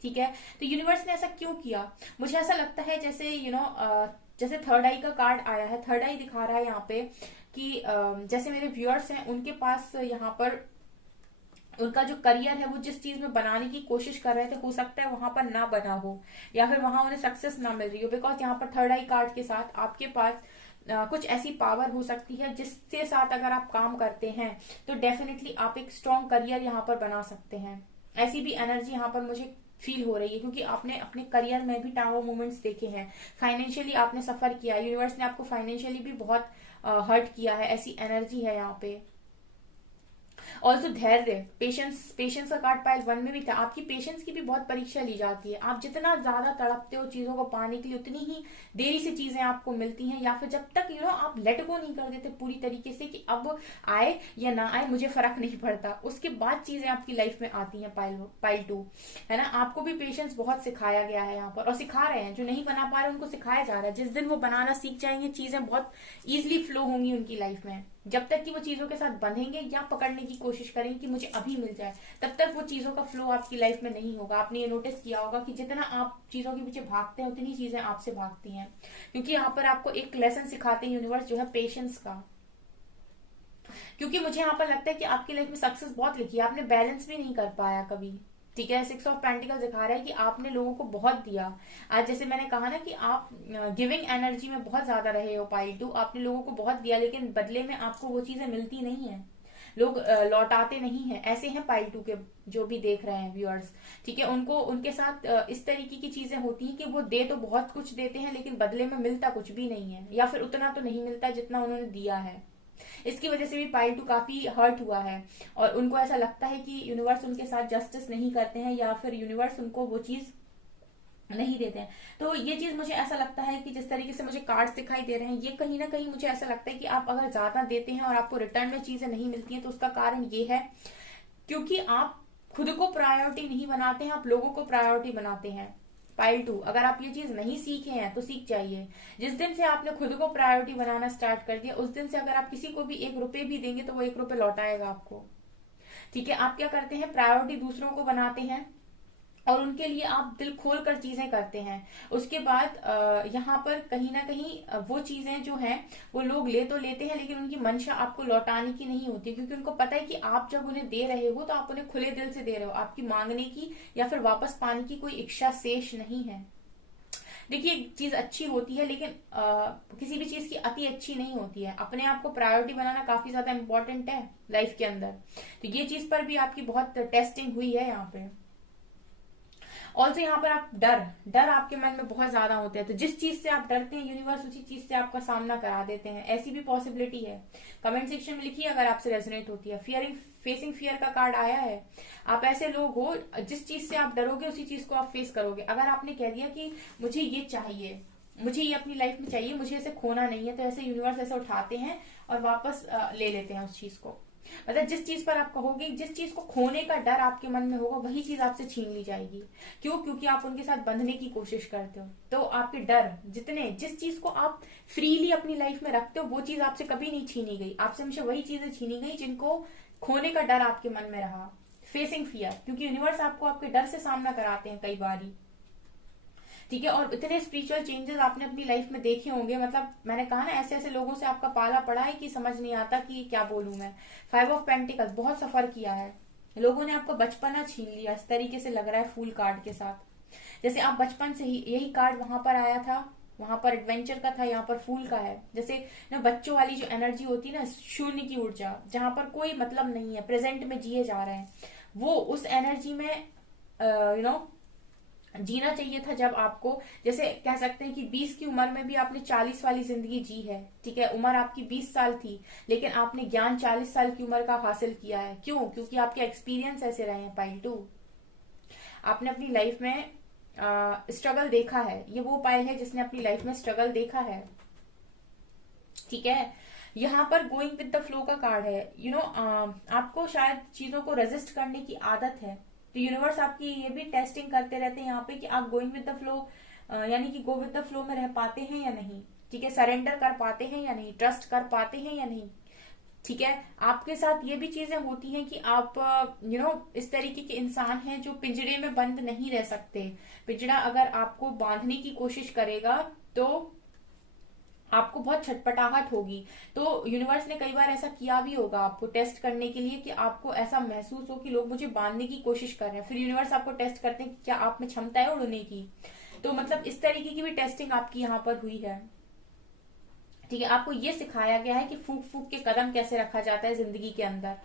ठीक है। तो यूनिवर्स ने ऐसा क्यों किया? मुझे ऐसा लगता है जैसे जैसे थर्ड आई का कार्ड आया है, थर्ड आई दिखा रहा है यहाँ पे कि जैसे मेरे व्यूअर्स हैं उनके पास यहाँ पर उनका जो करियर है वो जिस चीज में बनाने की कोशिश कर रहे थे, हो सकता है वहां पर ना बना हो या फिर वहां उन्हें सक्सेस ना मिल रही हो, बिकॉज यहाँ पर थर्ड आई कार्ड के साथ आपके पास कुछ ऐसी पावर हो सकती है जिसके साथ अगर आप काम करते हैं तो डेफिनेटली आप एक स्ट्रॉन्ग करियर यहाँ पर बना सकते हैं। ऐसी भी एनर्जी यहाँ पर मुझे फील हो रही है, क्योंकि आपने अपने करियर में भी टावर मूवमेंट्स देखे हैं, फाइनेंशियली आपने सफर किया, यूनिवर्स ने आपको फाइनेंशियली भी बहुत हर्ट किया है, ऐसी एनर्जी है यहाँ पे। ऑल्सो धैर्य, पेशेंस, पेशेंस का कार्ड पाइल 1 में भी था। आपकी पेशेंस की भी बहुत परीक्षा ली जाती है। आप जितना ज्यादा तड़पते हो चीजों को पाने के लिए, उतनी ही देरी से चीजें आपको मिलती हैं, या फिर जब तक आप लेट गो नहीं कर देते पूरी तरीके से कि अब आए या ना आए मुझे फर्क नहीं पड़ता, उसके बाद चीजें आपकी लाइफ में आती हैं। पाइल 2 है ना, आपको भी पेशेंस बहुत सिखाया गया है यहाँ पर, और सिखा रहे हैं। जो नहीं बना पा रहे उनको सिखाया जा रहा है। जिस दिन वो बनाना सीख जाएंगे चीजें बहुत इजिली फ्लो होंगी उनकी लाइफ में। जब तक कि वो चीजों के साथ बंधेंगे या पकड़ने की कोशिश करेंगे कि मुझे अभी मिल जाए, तब तक वो चीजों का फ्लो आपकी लाइफ में नहीं होगा। आपने ये नोटिस किया होगा कि जितना आप चीजों के पीछे भागते हैं उतनी चीजें आपसे भागती हैं, क्योंकि यहाँ पर आपको एक लेसन सिखाते हैं यूनिवर्स, जो है पेशेंस का। क्योंकि मुझे यहाँ पर लगता है कि आपकी लाइफ में सक्सेस बहुत लिखी है, आपने बैलेंस भी नहीं कर पाया कभी। ठीक है, 6 ऑफ पेंटिकल दिखा रहा है कि आपने लोगों को बहुत दिया। आज जैसे मैंने कहा ना कि आप गिविंग एनर्जी में बहुत ज्यादा रहे हो पाइल 2, आपने लोगों को बहुत दिया, लेकिन बदले में आपको वो चीजें मिलती नहीं है, लोग लौटाते नहीं है। ऐसे हैं पाइल 2 के जो भी देख रहे हैं व्यूअर्स, ठीक है, उनको उनके साथ इस तरीके की चीजें होती हैं कि वो दे तो बहुत कुछ देते हैं, लेकिन बदले में मिलता कुछ भी नहीं है, या फिर उतना तो नहीं मिलता जितना उन्होंने दिया है। इसकी वजह से भी पाइल 2 काफी हर्ट हुआ है, और उनको ऐसा लगता है कि यूनिवर्स उनके साथ जस्टिस नहीं करते हैं, या फिर यूनिवर्स उनको वो चीज नहीं देते हैं। तो ये चीज मुझे ऐसा लगता है कि जिस तरीके से मुझे कार्ड्स दिखाई दे रहे हैं, ये कहीं ना कहीं मुझे ऐसा लगता है कि आप अगर ज्यादा देते हैं और आपको रिटर्न में चीजें नहीं मिलती हैं, तो उसका कारण ये है क्योंकि आप खुद को प्रायोरिटी नहीं बनाते हैं, आप लोगों को प्रायोरिटी बनाते हैं। पाइल 2, अगर आप ये चीज नहीं सीखे हैं तो सीख जाइए। जिस दिन से आपने खुद को प्रायोरिटी बनाना स्टार्ट कर दिया, उस दिन से अगर आप किसी को भी 1 रुपए भी देंगे तो वो 1 रुपए लौटाएगा आपको। ठीक है, आप क्या करते हैं, प्रायोरिटी दूसरों को बनाते हैं और उनके लिए आप दिल खोल कर चीजें करते हैं। उसके बाद यहाँ पर कहीं ना कहीं वो चीजें जो हैं वो लोग ले तो लेते हैं, लेकिन उनकी मंशा आपको लौटाने की नहीं होती, क्योंकि उनको पता है कि आप जब उन्हें दे रहे हो तो आप उन्हें खुले दिल से दे रहे हो, आपकी मांगने की या फिर वापस पाने की कोई इच्छा शेष नहीं है। देखिए, एक चीज अच्छी होती है, लेकिन किसी भी चीज की अति अच्छी नहीं होती है। अपने आप को प्रायोरिटी बनाना काफी ज्यादा इंपॉर्टेंट है लाइफ के अंदर। तो ये चीज पर भी आपकी बहुत टेस्टिंग हुई है यहाँ पे। ऑल्सो यहाँ पर आप डर आपके मन में बहुत ज्यादा होते हैं, तो जिस चीज से आप डरते हैं यूनिवर्स उसी चीज से आपका सामना करा देते हैं, ऐसी भी पॉसिबिलिटी है। कमेंट सेक्शन में लिखिए अगर आपसे रेजोनेट होती है। फेसिंग फियर का कार्ड आया है। आप ऐसे लोग हो, जिस चीज से आप डरोगे उसी चीज को आप फेस करोगे। अगर आपने कह दिया कि मुझे ये चाहिए, मुझे ये अपनी लाइफ में चाहिए, मुझे ऐसे खोना नहीं है, तो ऐसे यूनिवर्स ऐसे उठाते हैं और वापस ले लेते हैं उस चीज को। मतलब जिस चीज पर आप कहोगे, जिस चीज को खोने का डर आपके मन में होगा, वही चीज आपसे छीन ली जाएगी। क्यों? क्योंकि आप उनके साथ बंधने की कोशिश करते हो। तो आपके डर जिस चीज को आप फ्रीली अपनी लाइफ में रखते हो, वो चीज आपसे कभी नहीं छीनी गई। आपसे हमेशा वही चीजें छीनी गई जिनको खोने का डर आपके मन में रहा। फेसिंग फियर, क्योंकि यूनिवर्स आपको आपके डर से सामना कराते हैं कई बारी। ठीक है, और इतने स्पिरिचुअल चेंजेस आपने अपनी लाइफ में देखे होंगे। मतलब मैंने कहा ना, ऐसे ऐसे लोगों से आपका पाला पड़ा है कि समझ नहीं आता कि क्या बोलूं मैं। 5 ऑफ पेंटिकल्स, बहुत सफर किया है, लोगों ने आपका बचपना छीन लिया, इस तरीके से लग रहा है फूल कार्ड के साथ। जैसे आप बचपन से ही, यही कार्ड वहां पर आया था, वहां पर एडवेंचर का था, यहाँ पर फूल का है। जैसे ना बच्चों वाली जो एनर्जी होती है ना, शून्य की ऊर्जा, जहां पर कोई मतलब नहीं है, प्रेजेंट में जिए जा रहे हैं, वो उस एनर्जी में जीना चाहिए था। जब आपको, जैसे कह सकते हैं कि 20 की उम्र में भी आपने 40 वाली जिंदगी जी है। ठीक है, उम्र आपकी 20 साल थी, लेकिन आपने ज्ञान 40 साल की उम्र का हासिल किया है। क्यों? क्योंकि आपके एक्सपीरियंस ऐसे रहे हैं पाइल 2। आपने अपनी लाइफ में स्ट्रगल देखा है। ये वो पाइल है जिसने अपनी लाइफ में स्ट्रगल देखा है। ठीक है, यहाँ पर गोइंग विद द फ्लो का कार्ड है। आपको शायद चीजों को रेजिस्ट करने की आदत है, तो यूनिवर्स आपकी ये भी टेस्टिंग करते रहते हैं यहाँ पे कि आप गोइंग विद द फ्लो, यानी कि गो विद द फ्लो में रह पाते हैं या नहीं। ठीक है, सरेंडर कर पाते हैं या नहीं, ट्रस्ट कर पाते हैं या नहीं। ठीक है। आपके साथ ये भी चीजें होती हैं कि आप इस तरीके के इंसान हैं जो पिंजरे में बंद नहीं रह सकते। पिंजरा अगर आपको बांधने की कोशिश करेगा तो आपको बहुत छटपटाहट होगी। तो यूनिवर्स ने कई बार ऐसा किया भी होगा आपको टेस्ट करने के लिए कि आपको ऐसा महसूस हो कि लोग मुझे बांधने की कोशिश कर रहे हैं, फिर यूनिवर्स आपको टेस्ट करते हैं कि क्या आप में क्षमता है उड़ने की। तो मतलब इस तरीके की भी टेस्टिंग आपकी यहाँ पर हुई है। ठीक है, आपको ये सिखाया गया है कि फूक फूक के कदम कैसे रखा जाता है जिंदगी के अंदर।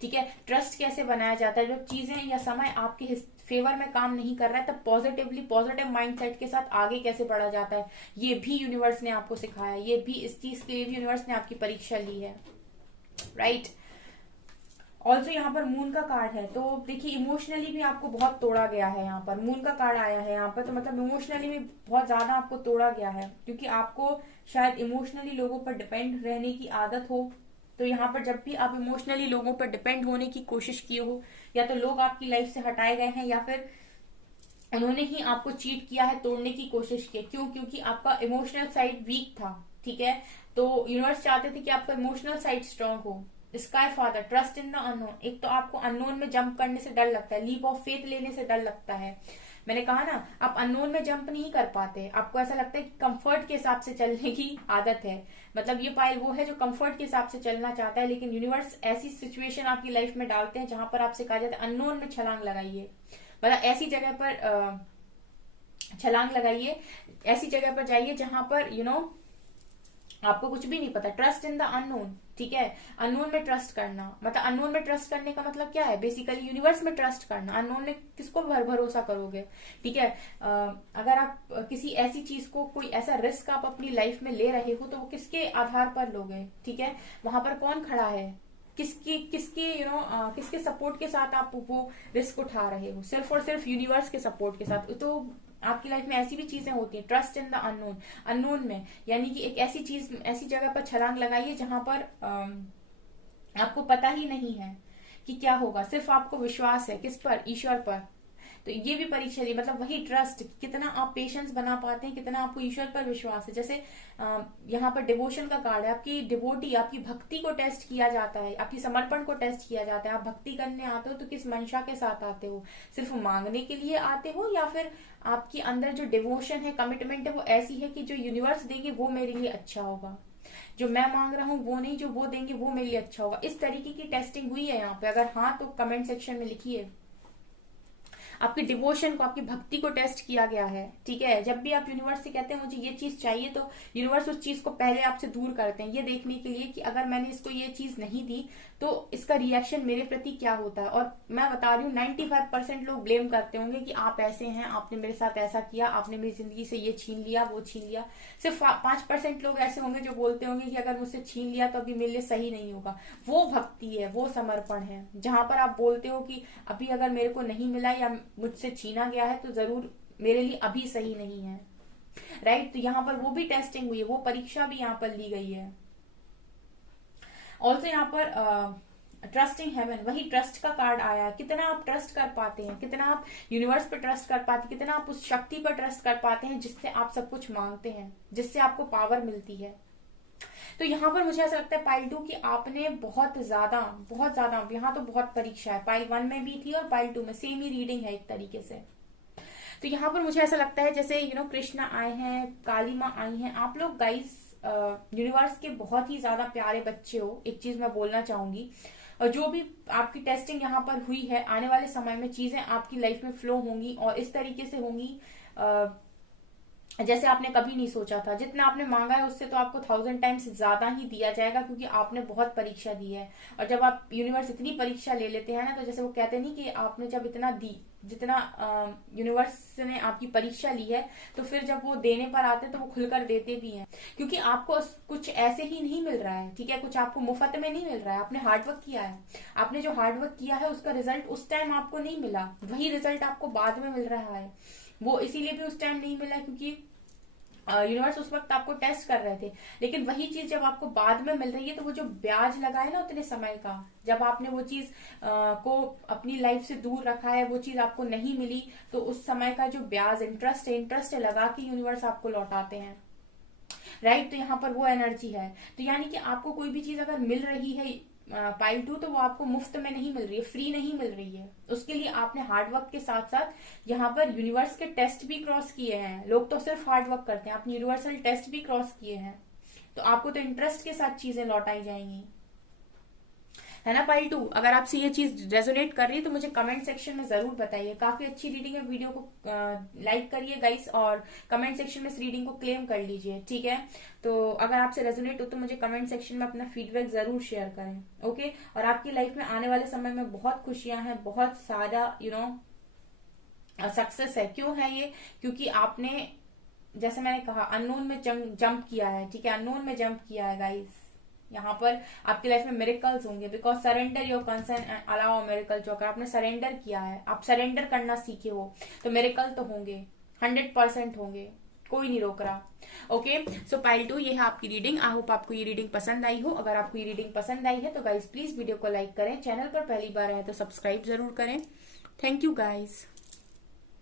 ठीक है, ट्रस्ट कैसे बनाया जाता है, जब चीजें या समय आपके फेवर में काम नहीं कर रहा है तब पॉजिटिव माइंडसेट के साथ आगे कैसे बढ़ा जाता है, ये भी यूनिवर्स ने आपको सिखाया। ये भी इस चीज के लिए भी यूनिवर्स ने आपकी परीक्षा ली है, राइट। ऑल्सो यहाँ पर मून का कार्ड है, तो देखिए इमोशनली भी आपको बहुत तोड़ा गया है। यहाँ पर मून का कार्ड आया है यहाँ पर, तो मतलब इमोशनली भी बहुत ज्यादा आपको तोड़ा गया है, क्योंकि आपको शायद इमोशनली लोगों पर डिपेंड रहने की आदत हो। तो यहाँ पर जब भी आप इमोशनली लोगों पर डिपेंड होने की कोशिश किए हो, या तो लोग आपकी लाइफ से हटाए गए हैं या फिर उन्होंने ही आपको चीट किया है, तोड़ने की कोशिश की। क्यों? क्योंकि आपका इमोशनल साइड वीक था। ठीक है, तो यूनिवर्स चाहते थे कि आपका इमोशनल साइड स्ट्रांग हो। Sky father, trust in the unknown. एक तो आपको अननोन में जंप करने से डर लगता है, लीप ऑफ फेथ लेने से डर लगता है। मैंने कहा ना, आप अननोन में जंप नहीं कर पाते, आपको ऐसा लगता है कि कंफर्ट के हिसाब से चलने की आदत है। मतलब ये पाइल वो है जो कंफर्ट के हिसाब से चलना चाहता है, लेकिन यूनिवर्स ऐसी सिचुएशन आपकी लाइफ में डालते हैं जहां पर आपसे कहा जाता है अननोन में छलांग लगाइए। मतलब ऐसी जगह पर छलांग लगाइए, ऐसी जगह पर जाइए जहां पर आपको कुछ भी नहीं पता। Trust in the unknown. ठीक है, अननोन में ट्रस्ट करना, मतलब अननोन में ट्रस्ट करने का मतलब क्या है? बेसिकली यूनिवर्स में ट्रस्ट करना। अननोन में किसको भरोसा करोगे? ठीक है, अगर आप किसी ऐसी चीज को, कोई ऐसा रिस्क आप अपनी लाइफ में ले रहे हो, तो वो किसके आधार पर लोगे? ठीक है, वहां पर कौन खड़ा है, किसके सपोर्ट के साथ आप वो रिस्क उठा रहे हो? सिर्फ और सिर्फ यूनिवर्स के सपोर्ट के साथ। तो आपकी लाइफ में ऐसी भी चीजें होती हैं। Trust in the unknown. Unknown में यानी कि एक ऐसी चीज, ऐसी जगह पर छलांग लगाइए जहां पर आपको पता ही नहीं है कि क्या होगा, सिर्फ आपको विश्वास है किस पर? ईश्वर पर। तो ये भी परीक्षा ली, मतलब वही ट्रस्ट, कितना आप पेशेंस बना पाते हैं, कितना आपको ईश्वर पर विश्वास है। जैसे यहाँ पर डिवोशन का कार्ड है, आपकी डिवोटी, आपकी भक्ति को टेस्ट किया जाता है, आपकी समर्पण को टेस्ट किया जाता है। आप भक्ति करने आते हो तो किस मंशा के साथ आते हो? सिर्फ मांगने के लिए आते हो, या फिर आपके अंदर जो डिवोशन है, कमिटमेंट है, वो ऐसी है कि जो यूनिवर्स देंगे वो मेरे लिए अच्छा होगा, जो मैं मांग रहा हूँ वो नहीं, जो वो देंगे वो मेरे लिए अच्छा होगा। इस तरीके की टेस्टिंग हुई है यहाँ पे। अगर हाँ तो कमेंट सेक्शन में लिखिए। आपकी डिवोशन को, आपकी भक्ति को टेस्ट किया गया है। ठीक है, जब भी आप यूनिवर्स से कहते हैं मुझे ये चीज चाहिए, तो यूनिवर्स उस चीज को पहले आपसे दूर करते हैं, ये देखने के लिए कि अगर मैंने इसको ये चीज नहीं दी तो इसका रिएक्शन मेरे प्रति क्या होता है। और मैं बता रही हूँ 95% लोग ब्लेम करते होंगे कि आप ऐसे हैं, आपने मेरे साथ ऐसा किया, आपने मेरी जिंदगी से ये छीन लिया, वो छीन लिया। सिर्फ 5% लोग ऐसे होंगे जो बोलते होंगे कि अगर मुझसे छीन लिया तो अभी मेरे लिए सही नहीं होगा। वो भक्ति है, वो समर्पण है, जहां पर आप बोलते हो कि अभी अगर मेरे को नहीं मिला या मुझसे छीना गया है तो जरूर मेरे लिए अभी सही नहीं है, राइट। तो यहाँ पर वो भी टेस्टिंग हुई है, वो परीक्षा भी यहाँ पर ली गई है। ऑल्सो यहाँ पर ट्रस्टिंग हेवन, वही ट्रस्ट का कार्ड आया है। कितना आप ट्रस्ट कर पाते हैं, कितना आप यूनिवर्स पर ट्रस्ट कर पाते हैं, कितना आप उस शक्ति पर ट्रस्ट कर पाते हैं जिससे आप सब कुछ मांगते हैं, जिससे आपको पावर मिलती है। तो यहाँ पर मुझे ऐसा लगता है पाइल 2 कि आपने बहुत ज्यादा यहाँ तो बहुत परीक्षा है। पाइल 1 में भी थी और पाइल 2 में सेम ही रीडिंग है एक तरीके से। तो यहाँ पर मुझे ऐसा लगता है जैसे कृष्णा आए हैं, काली माँ आई हैं। आप लोग गाइस यूनिवर्स के बहुत ही ज्यादा प्यारे बच्चे हो। एक चीज मैं बोलना चाहूंगी, और जो भी आपकी टेस्टिंग यहाँ पर हुई है, आने वाले समय में चीजें आपकी लाइफ में फ्लो होंगी और इस तरीके से होंगी जैसे आपने कभी नहीं सोचा था। जितना आपने मांगा है उससे तो आपको 1000 टाइम्स ज्यादा ही दिया जाएगा, क्योंकि आपने बहुत परीक्षा दी है। और जब आप यूनिवर्स इतनी परीक्षा ले लेते हैं ना, तो जैसे वो कहते नहीं कि आपने जब इतना दी, जितना यूनिवर्स ने आपकी परीक्षा ली है, तो फिर जब वो देने पर आते हैं तो वो खुलकर देते भी हैं, क्योंकि आपको कुछ ऐसे ही नहीं मिल रहा है। ठीक है, कुछ आपको मुफ्त में नहीं मिल रहा है, आपने हार्डवर्क किया है। आपने जो हार्डवर्क किया है उसका रिजल्ट उस टाइम आपको नहीं मिला, वही रिजल्ट आपको बाद में मिल रहा है। वो इसीलिए भी उस टाइम नहीं मिला क्योंकि यूनिवर्स उस वक्त आपको टेस्ट कर रहे थे। लेकिन वही चीज जब आपको बाद में मिल रही है, तो वो जो ब्याज लगा है ना उतने समय का, जब आपने वो चीज को अपनी लाइफ से दूर रखा है, वो चीज आपको नहीं मिली, तो उस समय का जो ब्याज, इंटरेस्ट है लगा के यूनिवर्स आपको लौटाते हैं। राइट। तो यहाँ पर वो एनर्जी है। तो यानी कि आपको कोई भी चीज अगर मिल रही है पाइल 2, तो वो आपको मुफ्त में नहीं मिल रही है, फ्री नहीं मिल रही है। उसके लिए आपने हार्डवर्क के साथ साथ यहाँ पर यूनिवर्स के टेस्ट भी क्रॉस किए हैं। लोग तो सिर्फ हार्डवर्क करते हैं, आपने यूनिवर्सल टेस्ट भी क्रॉस किए हैं, तो आपको तो इंटरेस्ट के साथ चीजें लौटाई जाएंगी, है ना पाइल 2। अगर आपसे ये चीज रेजोनेट कर रही है तो मुझे कमेंट सेक्शन में जरूर बताइए। काफी अच्छी रीडिंग है, वीडियो को लाइक करिए गाइस, और कमेंट सेक्शन में इस रीडिंग को क्लेम कर लीजिए, ठीक है। तो अगर आपसे रेजोनेट हो तो मुझे कमेंट सेक्शन में अपना फीडबैक जरूर शेयर करें, ओके। और आपकी लाइफ में आने वाले समय में बहुत खुशियां हैं, बहुत सारा सक्सेस है। क्यों है ये? क्योंकि आपने, जैसे मैंने कहा, अननोन में जंप किया है, ठीक है, अननोन में जंप किया है गाइस। यहाँ पर आपकी लाइफ में मिरेकल्स होंगे, because surrender your concern and allow miracle. जो अगर आपने सरेंडर किया है, आप सरेंडर करना सीखे हो, तो मिरेकल तो होंगे, 100% होंगे, कोई नहीं रोक रहा, ओके। सो पाइल 2, ये है आपकी रीडिंग। आई होप आपको ये रीडिंग पसंद आई हो। अगर आपको ये रीडिंग पसंद आई है तो गाइज प्लीज वीडियो को लाइक करें, चैनल पर पहली बार आए तो सब्सक्राइब जरूर करें। Thank you guys.